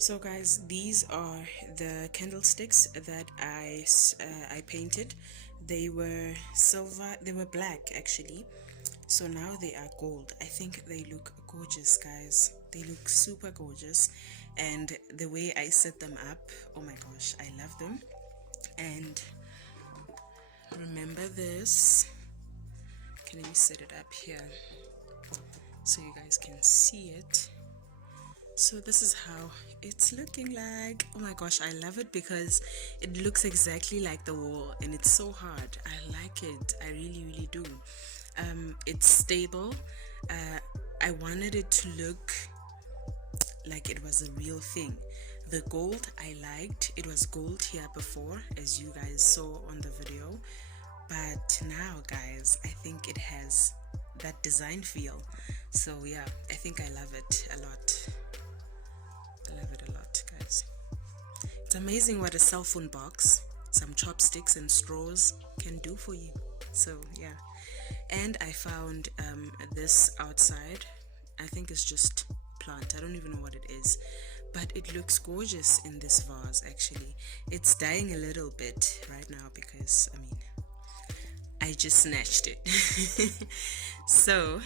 So guys, these are the candlesticks that I painted. They were silver, they were black actually. So now they are gold. I think they look gorgeous, guys. They look super gorgeous. And the way I set them up, oh my gosh, I love them. And remember this. Okay, let me set it up here so you guys can see it. So this is how it's looking like. Oh my gosh, I love it because it looks exactly like the wall and it's so hard. I like it. I really do. It's stable. I wanted it to look like it was a real thing. The gold I liked. It was gold here before, as you guys saw on the video, but now guys, I think it has that design feel. So yeah, I think I love it a lot. I love it a lot, guys. It's amazing what a cell phone box, some chopsticks and straws can do for you. So yeah, and I found this outside. I think it's just plant. I don't even know what it is, but it looks gorgeous in this vase. Actually, it's dying a little bit right now because I just snatched it. So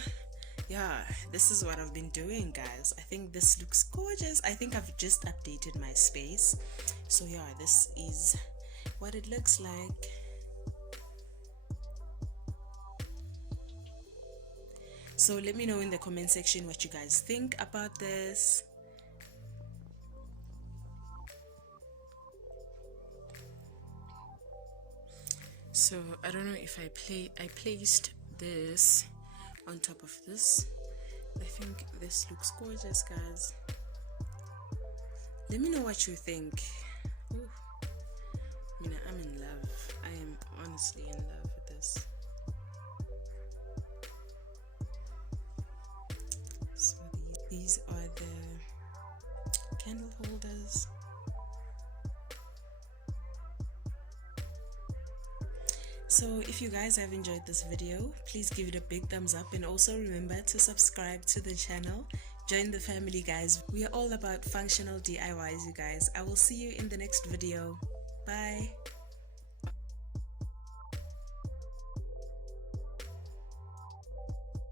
yeah, this is what I've been doing, guys. I think this looks gorgeous. I think I've just updated my space. So yeah, this is what it looks like. So let me know in the comment section what you guys think about this. So I don't know if I placed this on top of this. I think this looks gorgeous, guys. Let me know what you think. Ooh. I'm in love. I am honestly in love with this. So these are the candle holders. So if you guys have enjoyed this video, please give it a big thumbs up, and also remember to subscribe to the channel. Join the family, guys. We are all about functional DIYs, you guys. I will see you in the next video. Bye.